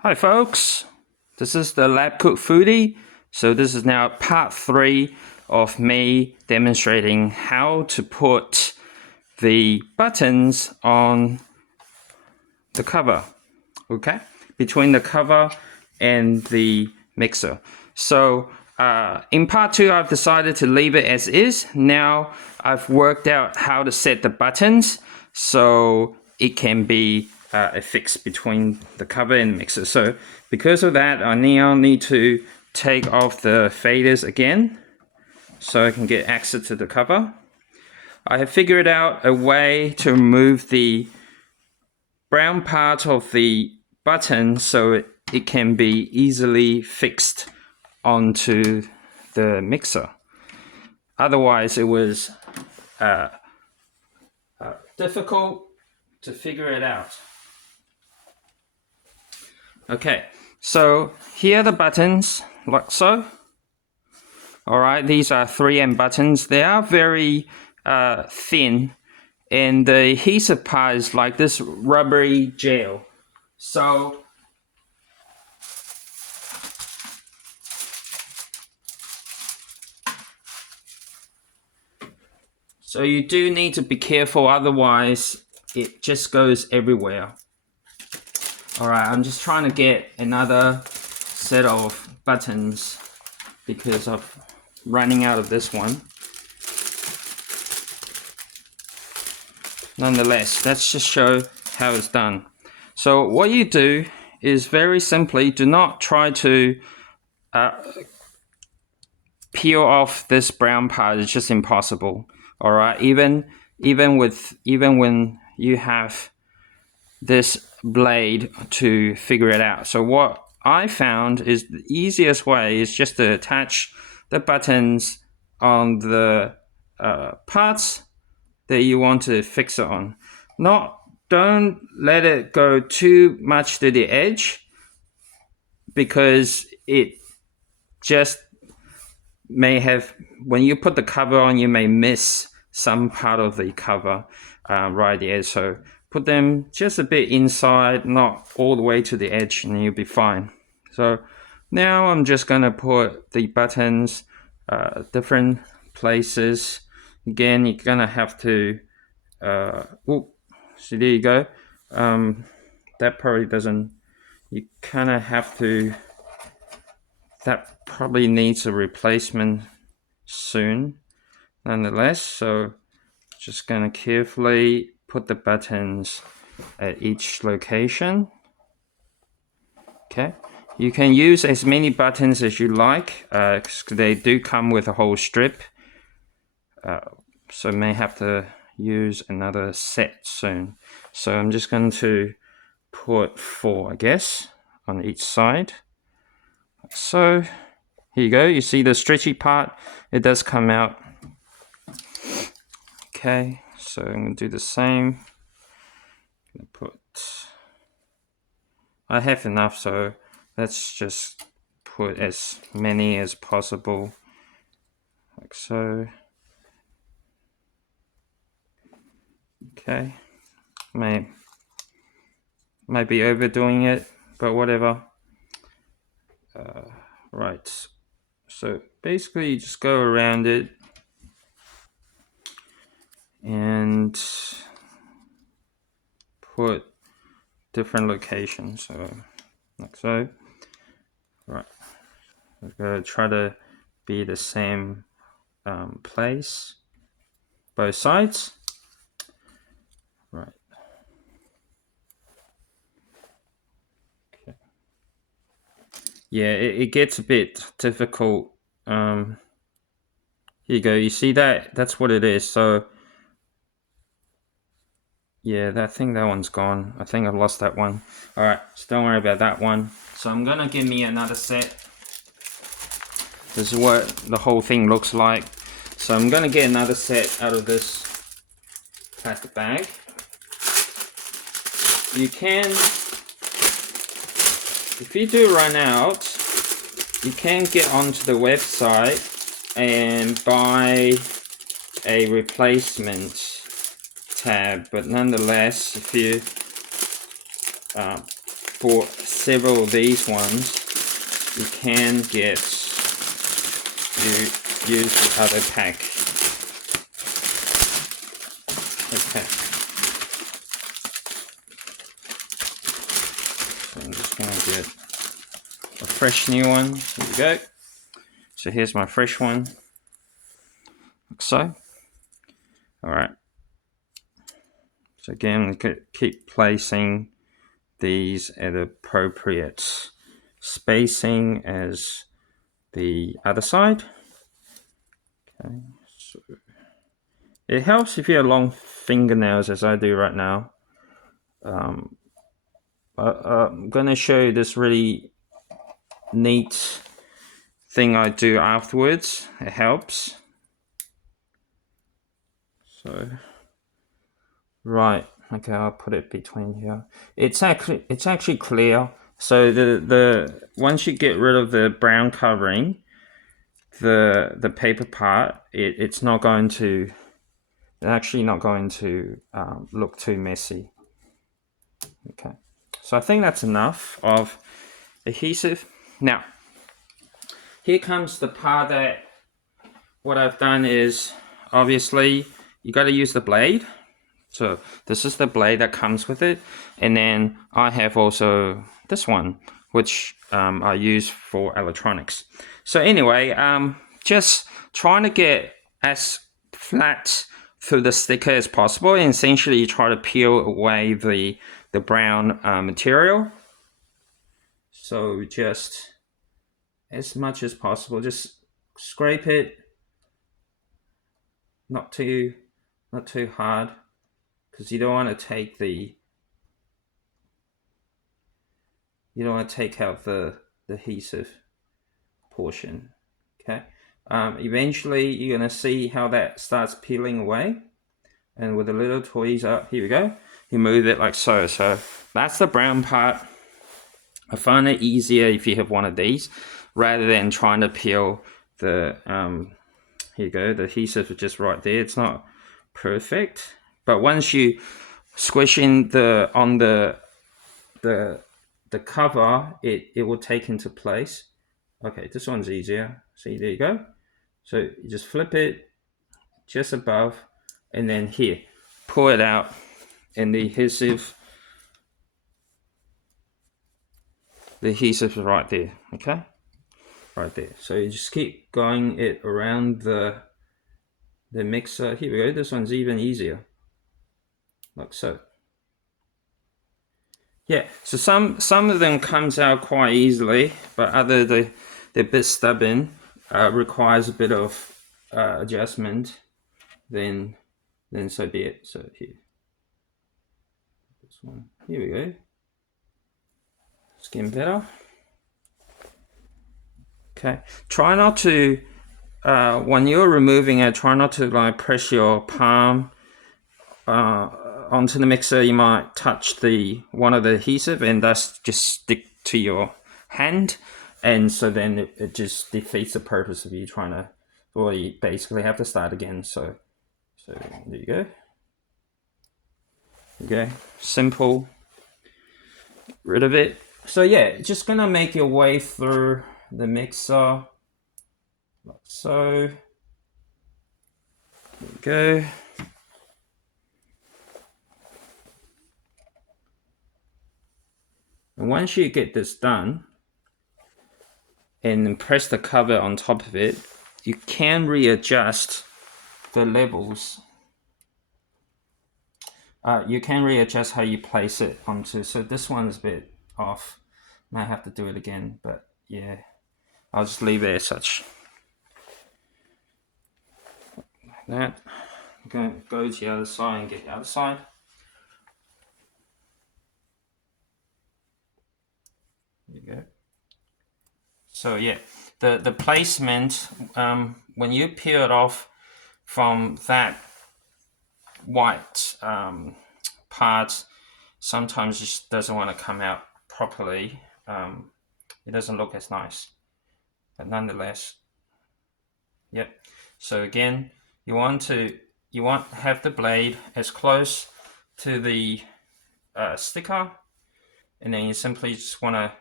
Hi folks, this is the Lab Cook Foodie. So this is now part 3 of me demonstrating how to put the buttons on the cover, okay? Between the cover and the mixer. So in part 2 I've decided to leave it as is. Now I've worked out how to set the buttons so it can be affixed between the cover and the mixer. So because of that, I now need to take off the faders again so I can get access to the cover. I have figured out a way to remove the brown part of the button so it can be easily fixed onto the mixer. Otherwise, it was difficult to figure it out. Okay, so here are the buttons, like so. All right, these are 3M buttons. They are very thin, and the adhesive part is like this rubbery gel. So you do need to be careful, otherwise it just goes everywhere. All right, I'm just trying to get another set of buttons because I'm running out of this one. Nonetheless, let's just show how it's done. So what you do is very simply, do not try to peel off this brown part. It's just impossible. All right, even when you have this blade to figure it out. So what I found is the easiest way is just to attach the buttons on the parts that you want to fix it on. Don't let it go too much to the edge, because it just may have, when you put the cover on, you may miss some part of the cover right at the edge. So put them just a bit inside, not all the way to the edge, and you'll be fine. So now I'm just going to put the buttons different places. Again, you're going to have to so there you go. That probably doesn't, you kind of have to, that probably needs a replacement soon nonetheless. So just going to carefully put the buttons at each location. Okay, you can use as many buttons as you like, because they do come with a whole strip, so may have to use another set soon. So I'm just going to put 4, I guess, on each side. So here you go, you see the stretchy part, it does come out. Okay, so I'm going to do the same. I have enough, so let's just put as many as possible, like so. Okay, might be overdoing it, but whatever. Right, so basically you just go around it and put different locations, so like so. Right, I'm gonna try to be the same place, both sides. Right. Okay. Yeah, it gets a bit difficult. Here you go. You see that? That's what it is. So yeah, I think that one's gone. I think I've lost that one. All right, so don't worry about that one. So I'm gonna give me another set. This is what the whole thing looks like. So I'm gonna get another set out of this plastic bag. You can, if you do run out, you can get onto the website and buy a replacement tab, but nonetheless, if you for several of these ones, you can use the other pack. Okay. So I'm just going to get a fresh new one. Here we go. So here's my fresh one. Like so. Alright. So again, keep placing these at appropriate spacing as the other side. Okay, so it helps if you have long fingernails, as I do right now. I'm going to show you this really neat thing I do afterwards. It helps. So, right, okay, I'll put it between here. It's actually clear. So the once you get rid of the brown covering, the paper part, it's actually not going to look too messy. Okay, so I think that's enough of adhesive. Now, here comes the part that what I've done is, obviously, you got to use the blade. So this is the blade that comes with it. And then I have also this one, which I use for electronics. So anyway, just trying to get as flat through the sticker as possible, and essentially you try to peel away the brown material. So just as much as possible, just scrape it, not too hard, because you don't want to take out the adhesive portion. Okay. Eventually you're going to see how that starts peeling away, and with a little tweezer, here we go, you move it like so. So that's the brown part. I find it easier if you have one of these rather than trying to peel the here you go, the adhesive is just right there. It's not perfect, but once you squish in on the cover, it will take into place. Okay, this one's easier. See, there you go. So you just flip it just above, and then here, pull it out, and the adhesive is right there. Okay, right there. So you just keep going it around the mixer. Here we go. This one's even easier, like so. Yeah, so some of them comes out quite easily, but other they're a bit stubborn, requires a bit of adjustment. Then so be it. So here, this one. Here we go. It's getting better. Okay, try not to when you're removing it, try not to like press your palm onto the mixer. You might touch one of the adhesive, and that's just stick to your hand, and so then it just defeats the purpose of you trying to, well, you basically have to start again. So there you go. Okay, simple, rid of it. So yeah, just gonna make your way through the mixer like so. There we go. And once you get this done and then press the cover on top of it, you can readjust the levels. You can readjust how you place it onto. So this one's a bit off. Might have to do it again, but yeah, I'll just leave it as such. Like that. I'm going to go to the other side and get the other side. There you go. So yeah, the placement, when you peel it off from that white part, sometimes it just doesn't want to come out properly. It doesn't look as nice, but nonetheless, yep. So again, you want to have the blade as close to the sticker and then you simply just want to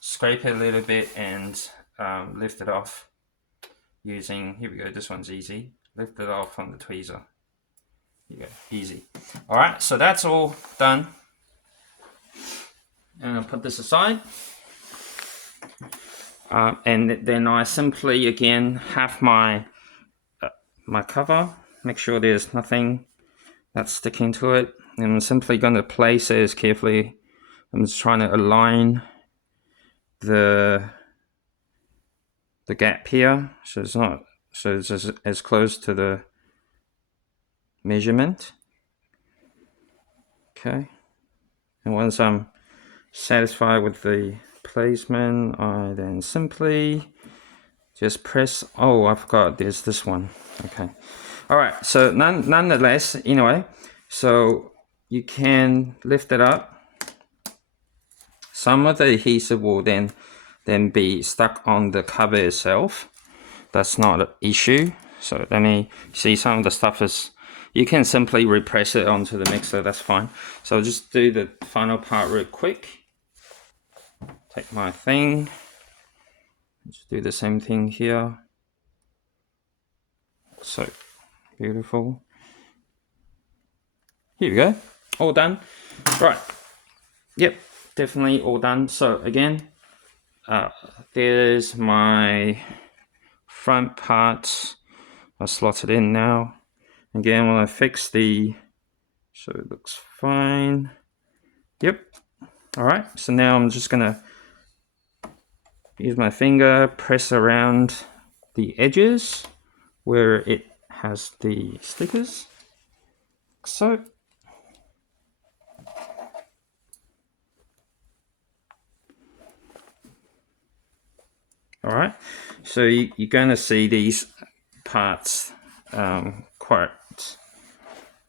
scrape it a little bit and lift it off using, here we go, this one's easy. Lift it off on the tweezer. Here you go, easy. All right, so that's all done. And I'll put this aside. And then I simply, again, have my cover. Make sure there's nothing that's sticking to it. And I'm simply going to place it as carefully. I'm just trying to align the gap here, so it's as close to the measurement. Okay, and once I'm satisfied with the placement, I then simply just press. Oh, I forgot. There's this one. Okay. All right. So nonetheless, anyway, so you can lift it up. Some of the adhesive will then be stuck on the cover itself. That's not an issue. So let me see, some of the stuff is, you can simply repress it onto the mixer, that's fine. So I'll just do the final part real quick. Take my thing, just do the same thing here. So beautiful. Here we go, all done. Right, yep, definitely all done. So again, there's my front part. I slot it in now. Again, when I fix the, so it looks fine. Yep. All right. So now I'm just gonna use my finger, press around the edges where it has the stickers. So. All right. So you're going to see these parts quite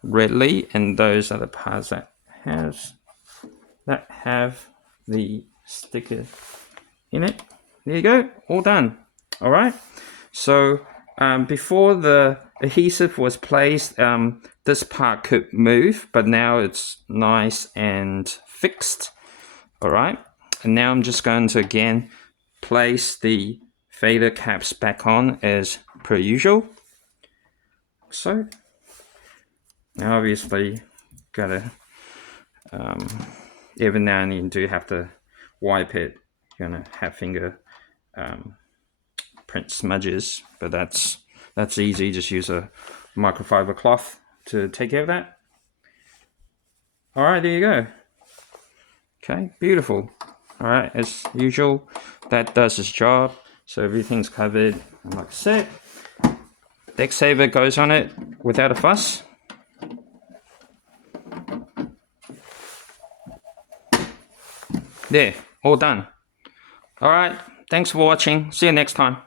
readily, and those are the parts that have the sticker in it. There you go, all done. All right. So before the adhesive was placed, this part could move, but now it's nice and fixed. All right. And now I'm just going to again place the fader caps back on as per usual. So now obviously gotta every now and then you do have to wipe it. You're gonna have finger print smudges, but that's easy. Just use a microfiber cloth to take care of that. All right, there you go. Okay, beautiful. All right, as usual, that does its job. So everything's covered, and like I said, the X-Saver goes on it without a fuss. There, all done. All right, thanks for watching. See you next time.